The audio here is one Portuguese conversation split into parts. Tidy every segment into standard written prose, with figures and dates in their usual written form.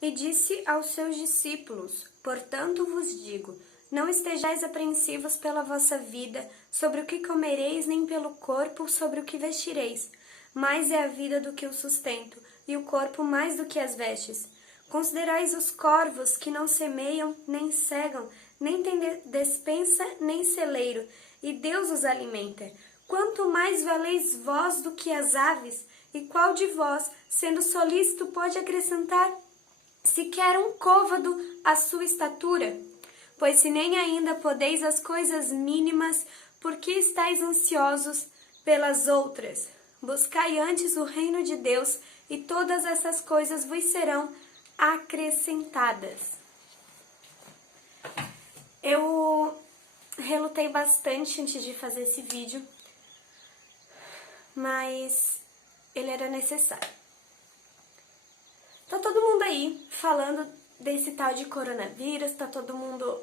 E disse aos seus discípulos: Portanto vos digo, não estejais apreensivos pela vossa vida, sobre o que comereis, nem pelo corpo, sobre o que vestireis. Mais é a vida do que o sustento, e o corpo mais do que as vestes. Considerais os corvos, que não semeiam, nem cegam, nem têm despensa, nem celeiro, e Deus os alimenta. Quanto mais valeis vós do que as aves? E qual de vós, sendo solícito, pode acrescentar sequer um côvado à sua estatura? Pois se nem ainda podeis as coisas mínimas, por que estáis ansiosos pelas outras? Buscai antes o reino de Deus, e todas essas coisas vos serão acrescentadas. Eu relutei bastante antes de fazer esse vídeo, mas ele era necessário. Tá todo mundo aí falando desse tal de coronavírus, tá todo mundo...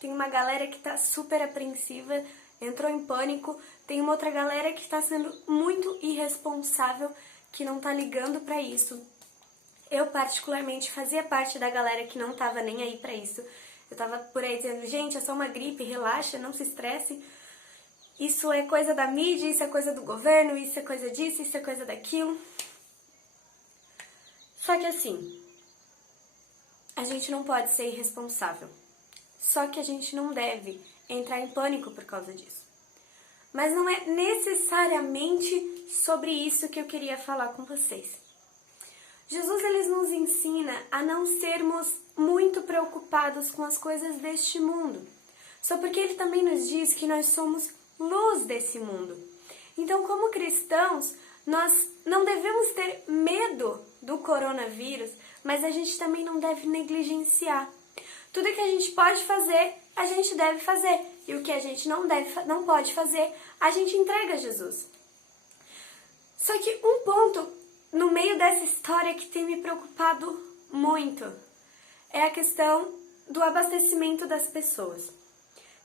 Tem uma galera que tá super apreensiva, entrou em pânico, tem uma outra galera que tá sendo muito irresponsável, que não tá ligando pra isso. Eu, particularmente, fazia parte da galera que não tava nem aí pra isso. Eu tava por aí dizendo, gente, é só uma gripe, relaxa, não se estresse. Isso é coisa da mídia, isso é coisa do governo, isso é coisa disso, isso é coisa daquilo. Só que assim, a gente não pode ser irresponsável. Só que a gente não deve entrar em pânico por causa disso. Mas não é necessariamente sobre isso que eu queria falar com vocês. Jesus, ele nos ensina a não sermos muito preocupados com as coisas deste mundo. Só porque ele também nos diz que nós somos luz desse mundo. Então, como cristãos, nós não devemos ter medo do coronavírus, mas a gente também não deve negligenciar. Tudo que a gente pode fazer, a gente deve fazer. E o que a gente não pode fazer, a gente entrega a Jesus. Só que um ponto no meio dessa história que tem me preocupado muito é a questão do abastecimento das pessoas.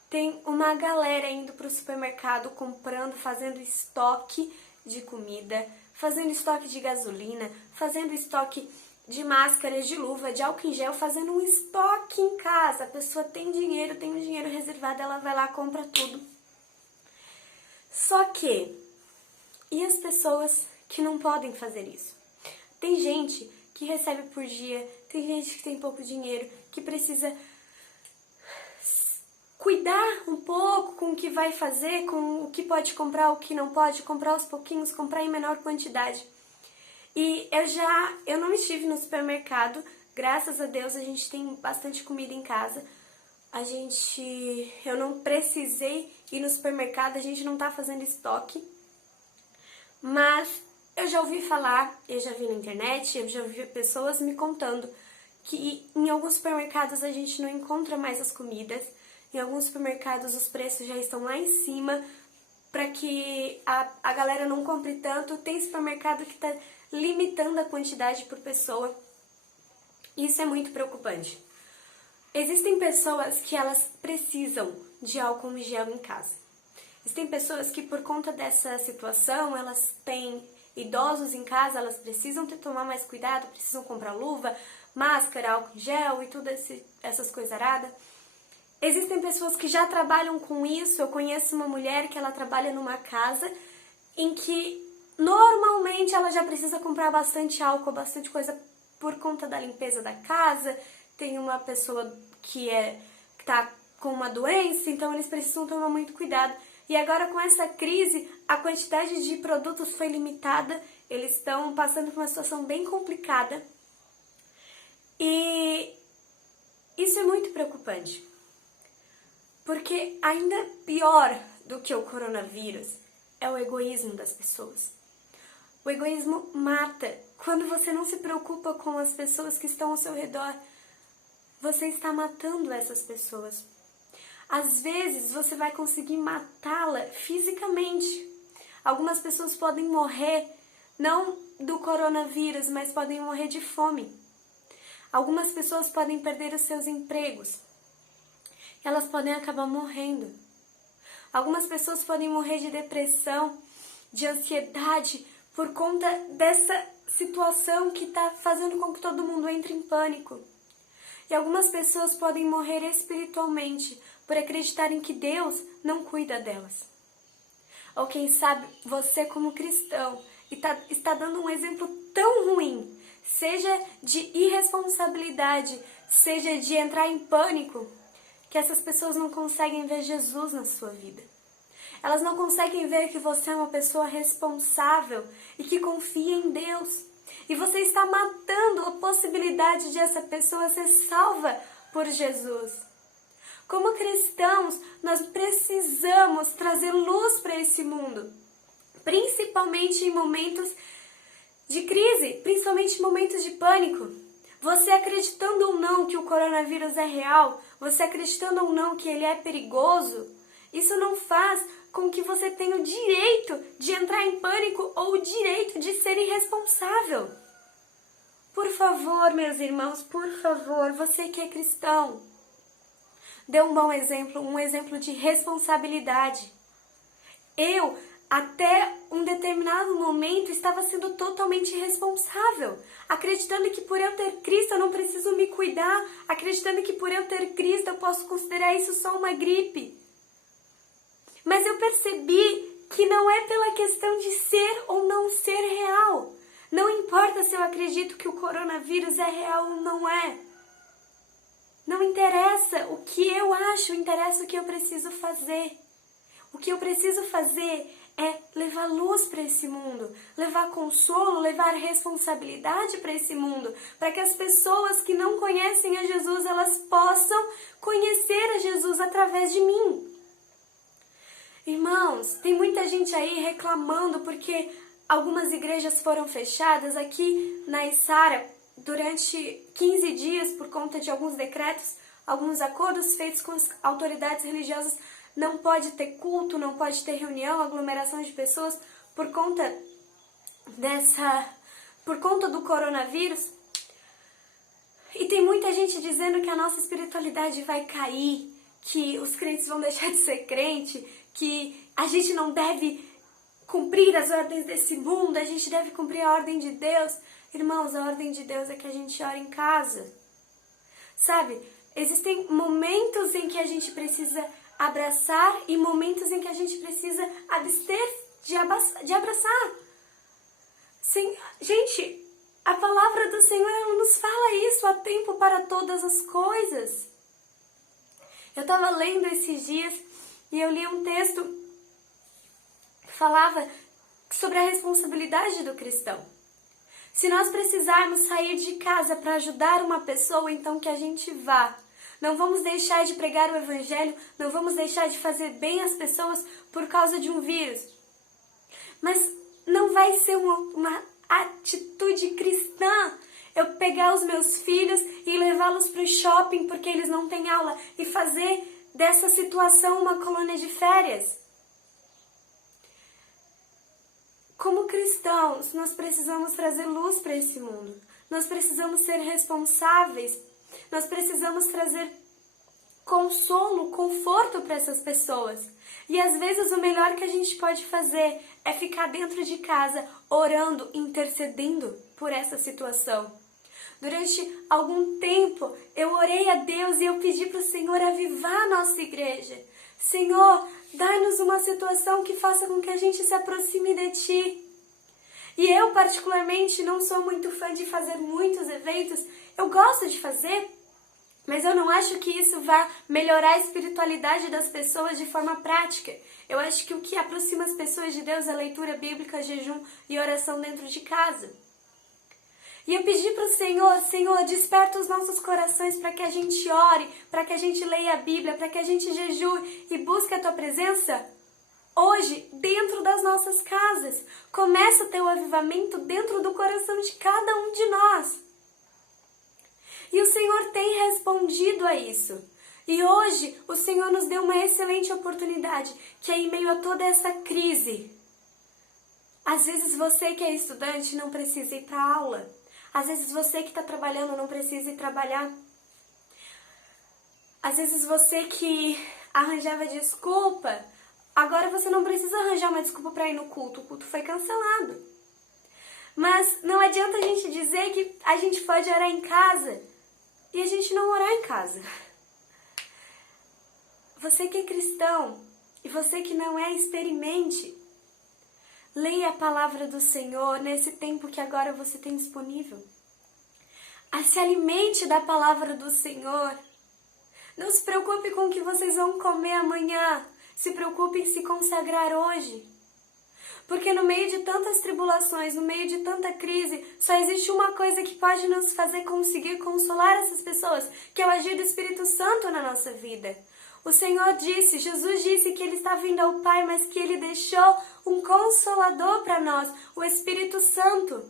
Tem uma galera indo para o supermercado comprando, fazendo estoque de comida, fazendo estoque de gasolina, fazendo estoque de máscaras, de luva, de álcool em gel, fazendo um estoque em casa. A pessoa tem um dinheiro reservado, ela vai lá, compra tudo. Só que, e as pessoas que não podem fazer isso? Tem gente que recebe por dia, tem gente que tem pouco dinheiro, que precisa cuidar um pouco com o que vai fazer, com o que pode comprar, o que não pode, comprar aos pouquinhos, comprar em menor quantidade. E eu não estive no supermercado, graças a Deus a gente tem bastante comida em casa. Eu não precisei ir no supermercado, a gente não tá fazendo estoque. Mas eu já ouvi falar, eu já vi na internet, eu já ouvi pessoas me contando que em alguns supermercados a gente não encontra mais as comidas. Em alguns supermercados os preços já estão lá em cima, para que a galera não compre tanto. Tem supermercado que está limitando a quantidade por pessoa. Isso é muito preocupante. Existem pessoas que elas precisam de álcool em gel em casa. Existem pessoas que, por conta dessa situação, elas têm idosos em casa, elas precisam tomar mais cuidado, precisam comprar luva, máscara, álcool em gel e todas essas coisas aradas. Existem pessoas que já trabalham com isso. Eu conheço uma mulher que ela trabalha numa casa em que normalmente ela já precisa comprar bastante álcool, bastante coisa por conta da limpeza da casa. Tem uma pessoa que tá com uma doença, então eles precisam tomar muito cuidado. E agora com essa crise, a quantidade de produtos foi limitada, eles estão passando por uma situação bem complicada. E isso é muito preocupante. Porque ainda pior do que o coronavírus é o egoísmo das pessoas. O egoísmo mata. Quando você não se preocupa com as pessoas que estão ao seu redor, você está matando essas pessoas. Às vezes você vai conseguir matá-la fisicamente. Algumas pessoas podem morrer, não do coronavírus, mas podem morrer de fome. Algumas pessoas podem perder os seus empregos. Elas podem acabar morrendo. Algumas pessoas podem morrer de depressão, de ansiedade, por conta dessa situação que está fazendo com que todo mundo entre em pânico. E algumas pessoas podem morrer espiritualmente por acreditarem que Deus não cuida delas. Ou quem sabe você como cristão está dando um exemplo tão ruim, seja de irresponsabilidade, seja de entrar em pânico, que essas pessoas não conseguem ver Jesus na sua vida. Elas não conseguem ver que você é uma pessoa responsável e que confia em Deus. E você está matando a possibilidade de essa pessoa ser salva por Jesus. Como cristãos, nós precisamos trazer luz para esse mundo, principalmente em momentos de crise, principalmente em momentos de pânico. Você acreditando ou não que o coronavírus é real, você acreditando ou não que ele é perigoso, isso não faz com que você tenha o direito de entrar em pânico ou o direito de ser irresponsável. Por favor, meus irmãos, por favor, você que é cristão, dê um bom exemplo, um exemplo de responsabilidade. Eu, até um determinado momento, estava sendo totalmente irresponsável, acreditando que por eu ter Cristo eu não preciso me cuidar, acreditando que por eu ter Cristo eu posso considerar isso só uma gripe. Mas eu percebi que não é pela questão de ser ou não ser real. Não importa se eu acredito que o coronavírus é real ou não é. Não interessa o que eu acho, interessa o que eu preciso fazer. O que eu preciso fazer é levar luz para esse mundo, levar consolo, levar responsabilidade para esse mundo, para que as pessoas que não conhecem a Jesus, elas possam conhecer a Jesus através de mim. Irmãos, tem muita gente aí reclamando porque algumas igrejas foram fechadas. Aqui na Içara, durante 15 dias, por conta de alguns decretos, alguns acordos feitos com as autoridades religiosas, não pode ter culto, não pode ter reunião, aglomeração de pessoas por conta do coronavírus. E tem muita gente dizendo que a nossa espiritualidade vai cair, que os crentes vão deixar de ser crente, que a gente não deve cumprir as ordens desse mundo, a gente deve cumprir a ordem de Deus. Irmãos, a ordem de Deus é que a gente ore em casa. Sabe, existem momentos em que a gente precisa abraçar e momentos em que a gente precisa abster de abraçar. Sim, gente, a palavra do Senhor, ela nos fala isso, há tempo para todas as coisas. Eu estava lendo esses dias e eu li um texto que falava sobre a responsabilidade do cristão. Se nós precisarmos sair de casa para ajudar uma pessoa, então que a gente vá. Não vamos deixar de pregar o evangelho, não vamos deixar de fazer bem às pessoas por causa de um vírus. Mas não vai ser uma atitude cristã eu pegar os meus filhos e levá-los para o shopping porque eles não têm aula e fazer dessa situação uma colônia de férias. Como cristãos, nós precisamos trazer luz para esse mundo. Nós precisamos ser responsáveis. Nós precisamos trazer consolo, conforto para essas pessoas. E às vezes o melhor que a gente pode fazer é ficar dentro de casa, orando, intercedendo por essa situação. Durante algum tempo, eu orei a Deus e eu pedi para o Senhor avivar a nossa igreja. Senhor, dá-nos uma situação que faça com que a gente se aproxime de Ti. E eu, particularmente, não sou muito fã de fazer muitos eventos. Eu gosto de fazer, mas eu não acho que isso vá melhorar a espiritualidade das pessoas de forma prática. Eu acho que o que aproxima as pessoas de Deus é a leitura bíblica, jejum e oração dentro de casa. E eu pedi para o Senhor, Senhor, desperta os nossos corações para que a gente ore, para que a gente leia a Bíblia, para que a gente jejue e busque a Tua presença hoje, dentro das nossas casas. Começa o Teu avivamento dentro do coração de cada um de nós. E o Senhor tem respondido a isso. E hoje o Senhor nos deu uma excelente oportunidade, que é em meio a toda essa crise. Às vezes você que é estudante não precisa ir para a aula. Às vezes você que está trabalhando não precisa ir trabalhar. Às vezes você que arranjava desculpa, agora você não precisa arranjar uma desculpa para ir no culto. O culto foi cancelado. Mas não adianta a gente dizer que a gente pode orar em casa e a gente não orar em casa. Você que é cristão e você que não é, experimente. Leia a palavra do Senhor nesse tempo que agora você tem disponível. Se alimente da palavra do Senhor. Não se preocupe com o que vocês vão comer amanhã. Se preocupe em se consagrar hoje. Porque no meio de tantas tribulações, no meio de tanta crise, só existe uma coisa que pode nos fazer conseguir consolar essas pessoas, que é o agir do Espírito Santo na nossa vida. O Senhor disse, Jesus disse que Ele está vindo ao Pai, mas que Ele deixou um Consolador para nós, o Espírito Santo.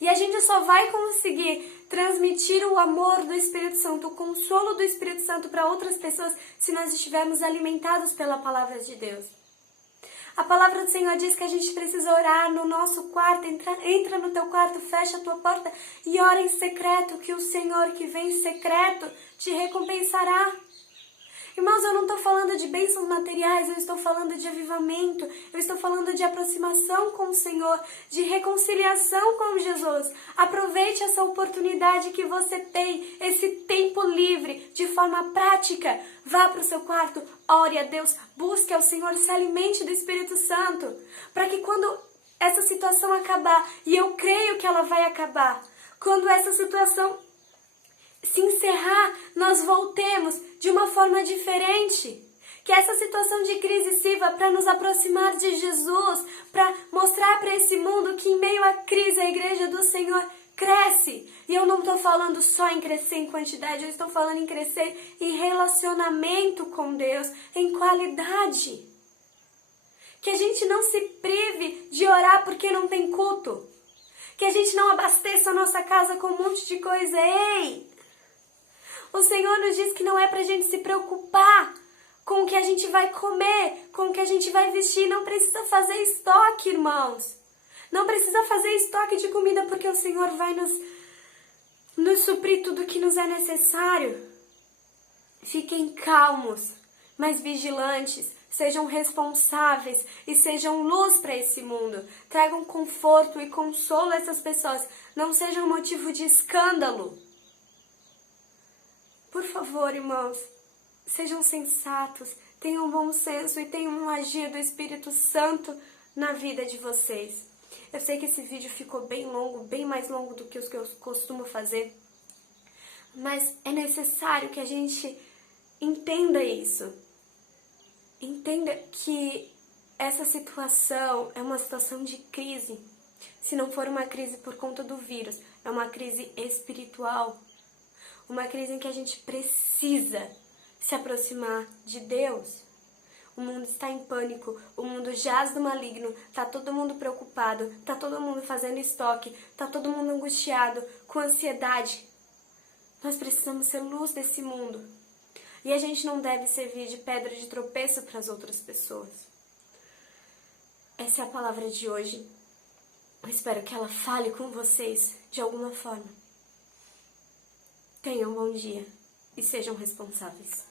E a gente só vai conseguir transmitir o amor do Espírito Santo, o consolo do Espírito Santo para outras pessoas, se nós estivermos alimentados pela palavra de Deus. A palavra do Senhor diz que a gente precisa orar no nosso quarto, entra no teu quarto, fecha a tua porta e ora em secreto, que o Senhor que vem em secreto te recompensará. Irmãos, eu não estou falando de bênçãos materiais, eu estou falando de avivamento, eu estou falando de aproximação com o Senhor, de reconciliação com Jesus. Aproveite essa oportunidade que você tem, esse tempo livre, de forma prática. Vá para o seu quarto, ore a Deus, busque ao Senhor, se alimente do Espírito Santo, para que quando essa situação acabar, e eu creio que ela vai acabar, quando essa situação se encerrar, nós voltemos de uma forma diferente. Que essa situação de crise sirva para nos aproximar de Jesus, para mostrar para esse mundo que em meio à crise a igreja do Senhor cresce. E eu não estou falando só em crescer em quantidade, eu estou falando em crescer em relacionamento com Deus, em qualidade. Que a gente não se prive de orar porque não tem culto. Que a gente não abasteça a nossa casa com um monte de coisa. Ei! O Senhor nos diz que não é pra gente se preocupar com o que a gente vai comer, com o que a gente vai vestir. Não precisa fazer estoque, irmãos. Não precisa fazer estoque de comida, porque o Senhor vai nos suprir tudo que nos é necessário. Fiquem calmos, mas vigilantes. Sejam responsáveis e sejam luz para esse mundo. Tragam conforto e consolo a essas pessoas. Não sejam motivo de escândalo. Por favor, irmãos, sejam sensatos, tenham bom senso e tenham um agir do Espírito Santo na vida de vocês. Eu sei que esse vídeo ficou bem longo, bem mais longo do que os que eu costumo fazer, mas é necessário que a gente entenda isso. Entenda que essa situação é uma situação de crise. Se não for uma crise por conta do vírus, é uma crise espiritual. Uma crise em que a gente precisa se aproximar de Deus. O mundo está em pânico, o mundo jaz do maligno, está todo mundo preocupado, está todo mundo fazendo estoque, está todo mundo angustiado, com ansiedade. Nós precisamos ser luz desse mundo. E a gente não deve servir de pedra de tropeço para as outras pessoas. Essa é a palavra de hoje. Eu espero que ela fale com vocês de alguma forma. Tenham um bom dia e sejam responsáveis.